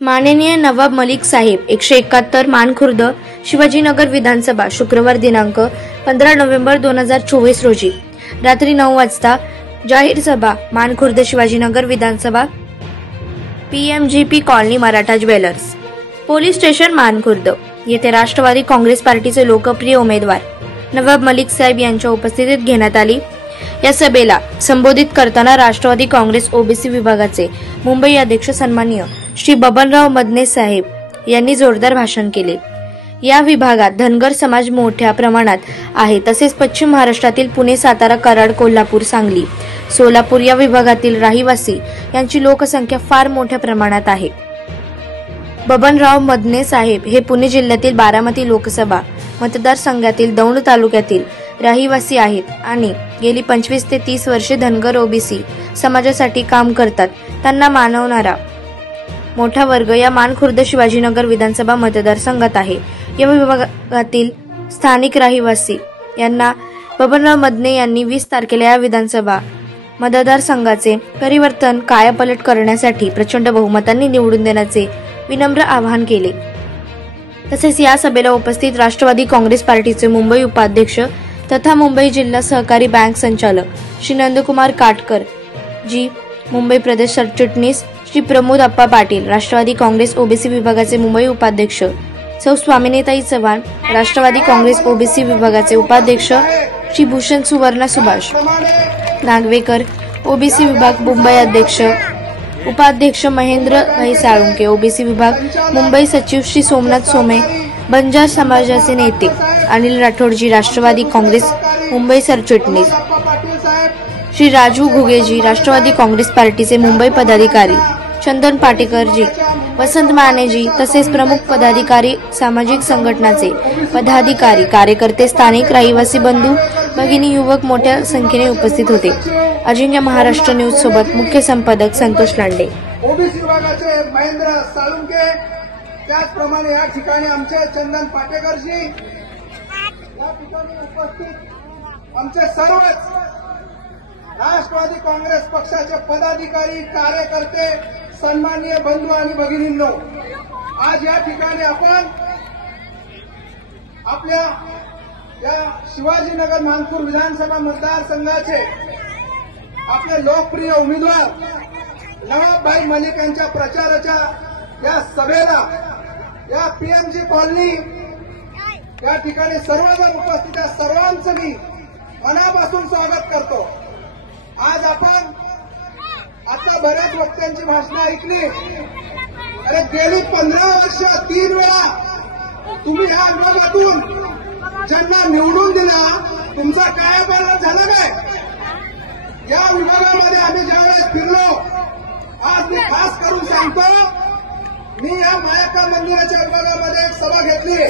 माननीय नवाब मलिक साहेब 171 मानखुर्द शिवाजीनगर विधानसभा शुक्रवार दिनांक 15 नोव्हेंबर 2024 रोजी रात्री 9 वाजता जाहीर सभा मानखुर्द शिवाजीनगर विधानसभा PMGP colony Maratha jewellers police station Mankhurd येथे राष्ट्रवादी काँग्रेस पार्टीचे लोकप्रिय उमेदवार नवाब मलिक साहेब यांच्या उपस्थितीत घेण्यात आली। या सभेला संबोधित करताना राष्ट्रवादी काँग्रेस ओबीसी विभागाचे मुंबई अध्यक्ष सन्माननीय श्री बबनराव मदने साहेब यांनी जोरदार भाषण केले। या विभागात धनगर समाज मोठ्या प्रमाणात आहे, तसेच पश्चिम महाराष्ट्रातील पुणे, सातारा, कराड, कोल्हापूर, सांगली, सोलापूर या विभागातील रहिवासी यांची लोकसंख्या फार मोठ्या प्रमाणात आहे। बबनराव मदने साहेब हे पुणे जिल्ह्यातील बारामती लोकसभा मतदारसंघातील दौंड तालुक्यातील रहिवासी आहेत आणि गेली 25 ते 30 वर्षे धनगर ओबीसी समाजासाठी काम करतात। त्यांना मानवणारा मोठा वर्ग या मानखुर्द शिवाजीनगर विधानसभा मतदारसंघात आहे। या विभागातील स्थानिक रहिवासी यांना बबनराव मदने यांनी 20 तारखेला या विधानसभा मतदारसंघाचे परिवर्तन कायापालट करण्यासाठी प्रचंड बहुमतांनी निवडून देण्याचे विनम्र आवाहन केले। तसेच या सभेला उपस्थित राष्ट्रवादी काँग्रेस पार्टीचे मुंबई उपाध्यक्ष तथा मुंबई जिल्हा सहकारी बँक संचालक श्री नंदकुमार काटकर जी, मुंबई प्रदेश सरचिटणीस श्री प्रमोद अप्पा पाटील, राष्ट्रवादी काँग्रेस ओबीसी विभागाचे मुंबई उपाध्यक्ष सौ स्वामिनीताई चव्हाण, राष्ट्रवादी काँग्रेस ओबीसी विभागाचे उपाध्यक्ष श्री भूषण सुवर्णा सुभाष नागवेकर, ओबीसी विभाग मुंबई अध्यक्ष उपाध्यक्ष महेंद्र भाई साळुंके, ओबीसी विभाग मुंबई सचिव श्री सोमनाथ सोमे, बंजार समाजाचे नेते अनिल राठोडजी, राष्ट्रवादी काँग्रेस मुंबई सरचिटणीस श्री राजू घुगेजी, राष्ट्रवादी काँग्रेस पार्टीचे मुंबई पदाधिकारी चंदन पाटेकरजी, वसंत मानेजी, तसेच प्रमुख पदाधिकारी, सामाजिक संघटनाचे पदाधिकारी, कार्यकर्ते, स्थानिक रहिवासी बंधू भगिनी, युवक मोठ्या संख्येने उपस्थित होते। अजिंक्य महाराष्ट्र न्यूज सोबत मुख्य संपादक संतोष लांडे। ओबीसी विभागाचे महेंद्र साळुंके, त्याचप्रमाणे या ठिकाणी आमचे चंदन पाटेकरजी, या ठिकाणी उपस्थित आमचे सर्वच राष्ट्रवादी काँग्रेस पक्षाचे पदाधिकारी, कार्यकर्ते, सन्माननीय बंधू आणि भगिनींनो, आज या ठिकाणी आपण आपल्या या शिवाजीनगर मानखुर्द विधानसभा मतदारसंघाचे आपले लोकप्रिय उमेदवार नवाबभाई मलिक यांच्या प्रचाराच्या या सभेला या PMG कॉलनी या ठिकाणी सर्वजण उपस्थित आहे। सर्वांचं मी मनापासून स्वागत करतो। आज आपण आता बऱ्याच वक्त्यांची भाषणं ऐकली। अरे गेली 15 वर्ष 3 वेळा तुम्ही या विभागातून ज्यांना निवडून दिला, तुमचा कायापालट झाला काय? या विभागामध्ये आम्ही ज्यावेळेस फिरलो, आज मी खास करून सांगतो, मी या मायाका मंदिराच्या विभागामध्ये एक सभा घेतली।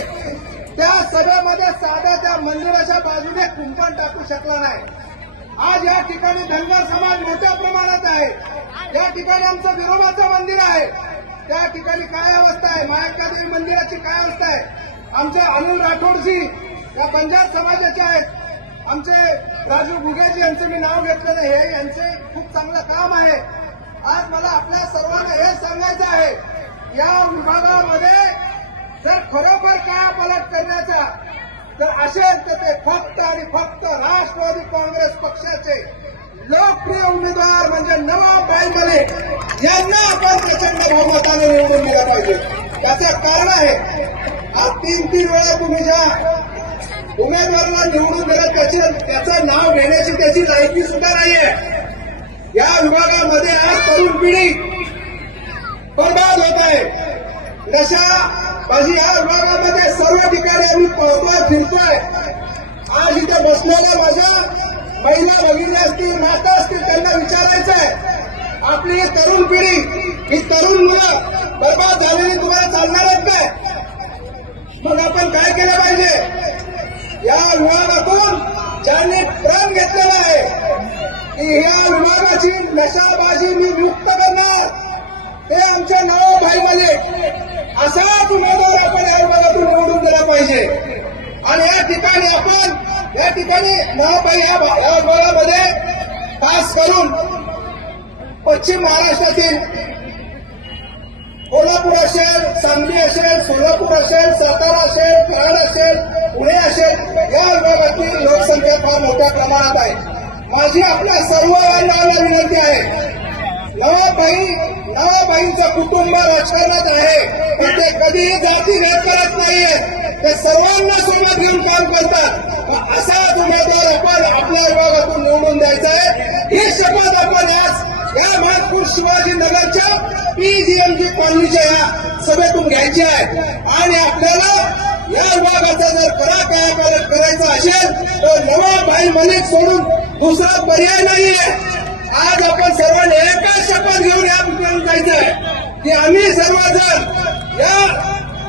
त्या सभेमध्ये साध्या त्या मंदिराच्या बाजूने कुंपण टाकू शकला नाही। आज या ठिकाणी धनगर समाज मोठ्या प्रमाणात आहे। या ठिकाणी आमचं विरोबाचं मंदिर आहे, त्या ठिकाणी काय अवस्था आहे, मायाकादेवी मंदिराची काय अवस्था आहे। आमचे अनिल राठोडजी या बंजार समाजाचे आहेत, आमचे राजू घुगेजी यांचं मी नाव घेतलेलं आहे, यांचे खूप चांगलं काम आहे। आज मला आपल्या सर्वांना हे सांगायचं आहे, या विभागामध्ये जर खरोखर कायापालट करण्याचा तर असेल तर ते फक्त आणि फक्त राष्ट्रवादी काँग्रेस पक्षाचे लोकप्रिय उमेदवार म्हणजे नवाबभाई मलिक यांना आपण प्रचंड बहुमताने निवडून दिलं पाहिजे। त्याचं कारण आहे, आज 3 वेळा तुम्ही ज्या उमेदवाराला निवडून दिलं त्याचं नाव घेण्याची त्याची लायकी सुद्धा नाहीये। या विभागामध्ये आज तरुण पिढी बर्बाद होत आहे। नशाबाजी या विभागामध्ये सर्व ठिकाणी आम्ही पळतोय, फिरतोय। आज इथे बसलेल्या माझ्या महिला भगिनी असतील, माता असतील, त्यांना विचारायचं आहे, आपली ही तरुण पिढी, ही तरुण मुलं बर्बाद झालेली तुम्हाला चालणार आहेत काय? मग आपण काय केलं पाहिजे? या विभागातून ज्यांनी प्रण घेतलेला आहे की या विभागाची नशाबाजी मी मुक्त करणार, ते आमचे नवाबभाई मलिक असाच उमेदवार आपण या विभागातून निवडून दिला पाहिजे। आणि या ठिकाणी नवाबभाई या विभागामध्ये खास करून पश्चिम महाराष्ट्रातील कोल्हापूर असेल, सांगली असेल, सोलापूर असेल, सातारा असेल, कराड असेल, पुणे असेल, या विभागातील लोकसंख्या फार मोठ्या प्रमाणात आहे. माझी आपल्या सर्व बांधवांना विनंती आहे, नवाबाईंचं कुटुंब राजकारणात आहे, पण ते कधीही जातीभेद करत नाहीये. ते सर्वांना सोबत घेऊन काम करतात. असाच उमेदवार आपण आपल्या विभागातून निवडून द्यायचा आहे. ही शपथ आपण आज या मानपूर शिवाजीनगरच्या पीजीएमजी कॉलनीच्या या सभेतून घ्यायची आहे. आणि आपल्याला या विभागाचा जर कायापालट करायचा असेल तर नवाबाई मलिक सोडून दुसरा पर्याय नाहीये. आज आपण सर्वांनी एकच शपथ घेऊन या ठिकाणी जायचं आहे की आम्ही सर्वजण या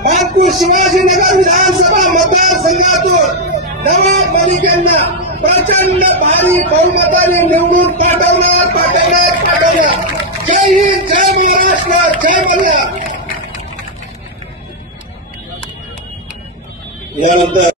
मानपूर शिवाजीनगर विधानसभा मतदारसंघातून नवाब मलिक यांना प्रचंड भारी बहुमताने निवडून पाठवणार. जय हिंद, जय महाराष्ट्र, जय मल्हार. यानंतर